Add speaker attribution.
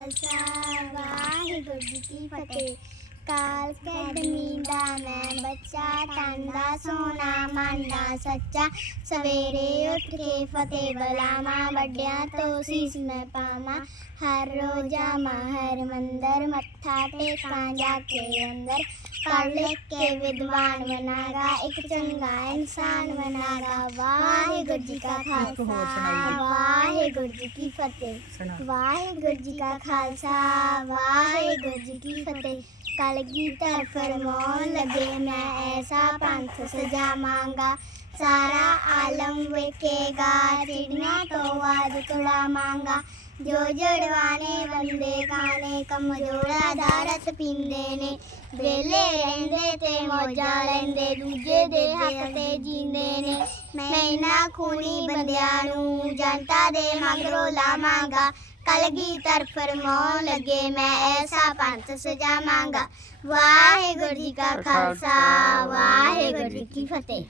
Speaker 1: ਖਾਲਸਾ ਵਾਹਿਗੁਰੂ ਜੀ ਕੀ ਫਤਿਹ ਕਾਲ academy ਦਾ ਮੈਂ ਬੱਚਾ ਤਨ ਸੋਨਾ ਮੰਡਾ ਸੱਚਾ ਸਵੇਰੇ ਉੱਠ ਕੇ ਫਤਿਹ ਬੁਲਾਵਾਂ ਵੱਡਿਆਂ ਤੋਂ ਸੀਸ ਮੈਂ ਪਾਵਾਂ ਹਰ ਰੋਜ਼ਾ ਮਾ ਹਰ ਮੰਦਰ ਮੱਥਾ ਟੇਕਾਂ ਜਾ ਕੇ ਅੰਦਰ ਪੜ੍ਹ ਲਿਖ ਕੇ ਵਿਦਵਾਨ ਬਣਾਗਾ ਇੱਕ ਚੰਗਾ ਇਨਸਾਨ ਬਣਾਗਾ। ਵਾਹਿਗੁਰੂ ਜੀ ਕਾ ਖਾਲਸਾ ਵਾਹਿਗੁਰੂ ਜੀ ਕੀ ਫਤਿਹ। ਵਾਹਿਗੁਰੂ ਜੀ ਕਾ ਖਾਲਸਾ ਵਾਹਿਗੁਰੂ ਜੀ ਕੀ ਫਤਿਹ। ਕਲਗੀਧਰ ਫਰਮਾਨ ਲਗੇ ਮੈਂ ਐਸਾ ਪੰਥ ਸਜਾਵਾਂਗਾ ਸਾਰਾ ਆਲਮ ਵੇਖੇਗਾ ਚਿੜੀਆਂ ਤੋਂ ਆਦ ਤੁੜਾਵਾਂਗਾ ਜੋ ਜੜਵਾਨੇ ਬੰਦੇ ਕਾਨੇ ਕਮਜ਼ੋਰਾ ਰਸ ਪੀਂਦੇ ਨੇ ਵੇਲੇ ਰਹਿੰਦੇ ਤੇ ਮੌਜਾਂ ਲੈਂਦੇ ਦੂਜੇ ਦੇ ਹੱਕ ਤੇ ਜੀਂਦੇ ਨੇ ਮੈਂ ਇਹਨਾਂ ਖੂਨੀ ਬੰਦਿਆਂ ਨੂੰ ਜਨਤਾ ਦੇ ਮਗਰੋਂ ਲਾਵਾਂਗਾ ਕਲਗੀ ਕਲਗੀਧਰ ਫਰਮਾਉਣ ਲੱਗੇ ਮੈਂ ਐਸਾ ਪੰਥ ਸਜਾਵਾਂਗਾ ਵਾਹਿਗੁਰੂ ਜੀ ਕਾ ਖਾਲਸਾ ਵਾਹਿਗੁਰੂ ਜੀ ਕੀ ਫਤਿਹ